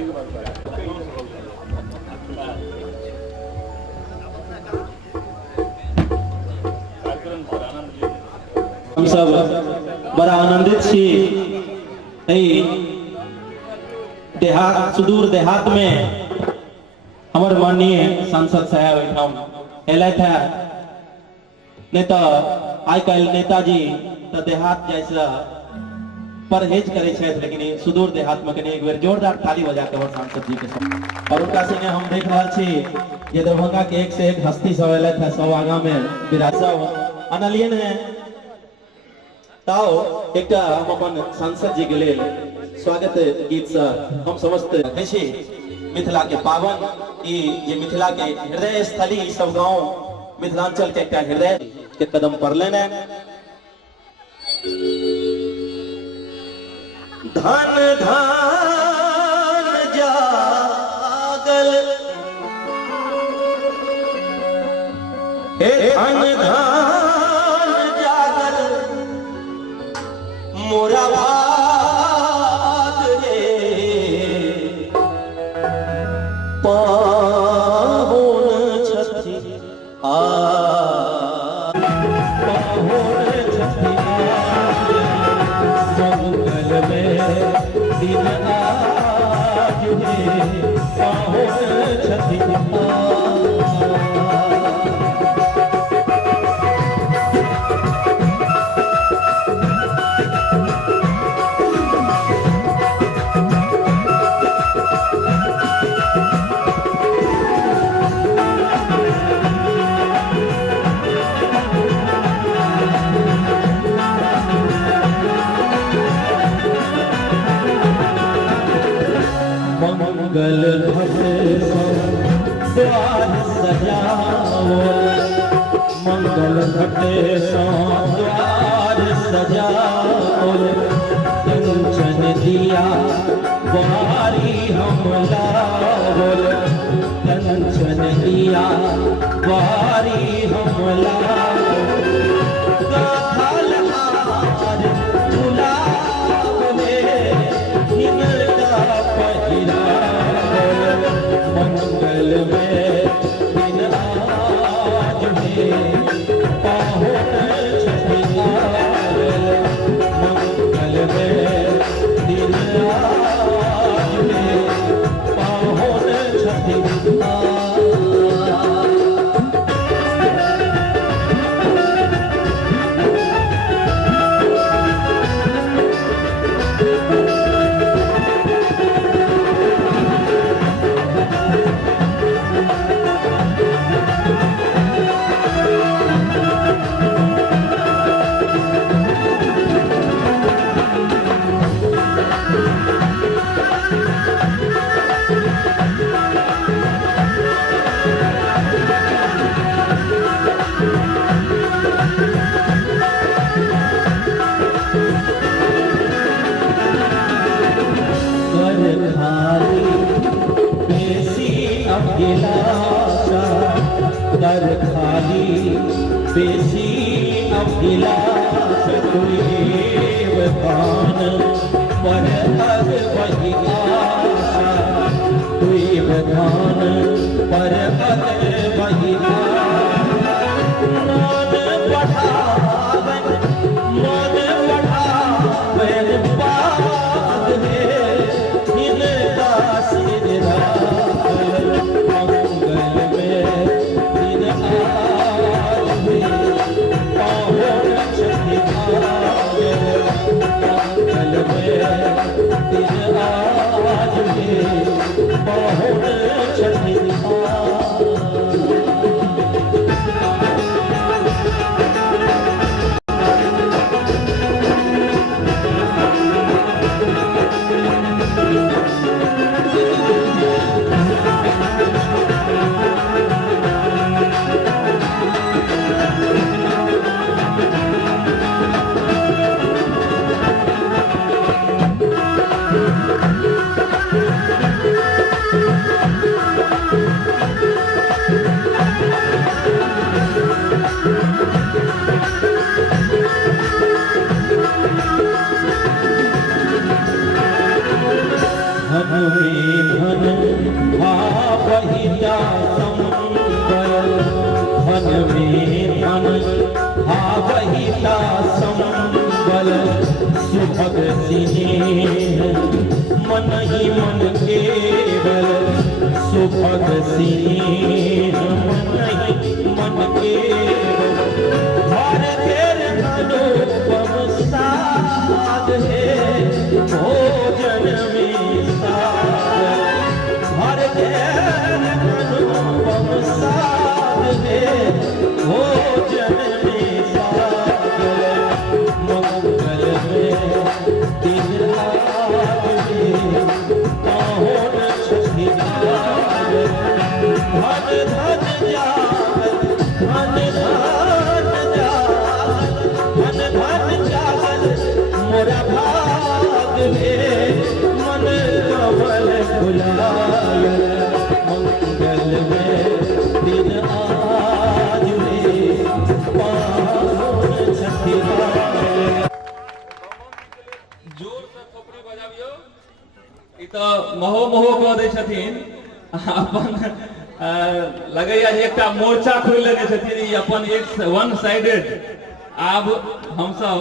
हम सब बड़ा आनंदित छी। देहात सुदूर देहात में हमारे माननीय सांसद साहब हम एलत है नहीं तो आई कल नेताजी तो देहात जैसा परहेज करे छे, लेकिन सुदूर देहात में कहीं एक बार जोरदार ताली बजा के और सांसद जी के साथ और उनका संगे हम देख रहा छी ये दरभंगा के एक से एक हस्ती सब एलत है, सब आगा में विरासत अनलियन है। ताओ एक हम अपन सांसद जी के लिए स्वागत गीत से हम समस्त कैसे मिथिला के पावन ये मिथिला के हृदय स्थली सब गांव मिथिलांचल के एक हृदय के कदम पर लेने धन धान जागल हे धन धान जागल मोरा भाग रे पाहुन छथि पाहुन छथि मंगल में दिन आज रे पाहुन छथि मंगल द्वार सजाओ मंगल घटे द्वार सजाओ कंचन दिया बारी हम लाओ कंचन दिया बारी हम लाओ गाथल हार झुलावे हिंगला पहिरा मंगल में दिन आज में पाहुन छथि मंगल में दिन आज में पाहुन छथि दर खाली बेसी अभिलाष तुएव भान पर अग वही आशा तुएव भान पर अग वही मन बढ़ावन पाग है हिनका सिर धन में धन भावहिता संबल, धन में धन भावहिता संबल, सुभग सिनेह मन ही मन केवल, सुभग सिनेह मन ही मन केवल, हर तेर अनुपम साध है भोजन में सागर, हर तेर अनुपम साध है भोजन में सागर, मंगल में दिन रात में पाहुन छठियार, धन धन जागल, धन धन जागल, धन धन जागल मोरा भाग में, मन कमल फुलायल, मंगल में दिन आज में पाहुन छठियार। जोर से खोपड़ी बजाबियो। ई तो महो महो कह दै छथिन अपन लगैया जे एकटा मोर्चा खोलि लेने छथिन, ई अपन एक वन साइडेड। आब हम सब